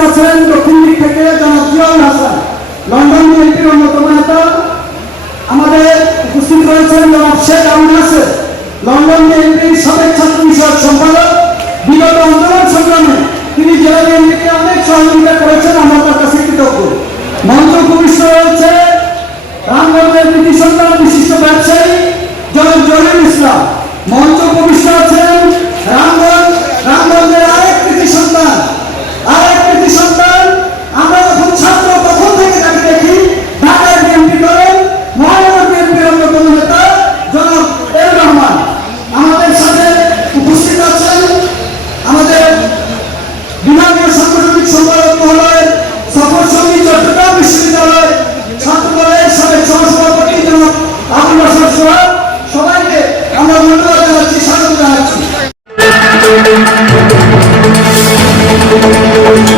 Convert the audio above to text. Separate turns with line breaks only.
আছেন দক্ষিণ দিক থেকে জনাব জিয়াউল হাসান। লন্ডন বিএনপির অন্যতম নেতা। আমাদের উপস্থিত রয়েছেন জনাব শেখ আবু নাসের। লন্ডন বিএনপির সাবেক ছাত্র বিষয়ক সম্পাদক। বিগত আন্দোলন সংগ্রামে তিনি জেলা বিএনপিকে Música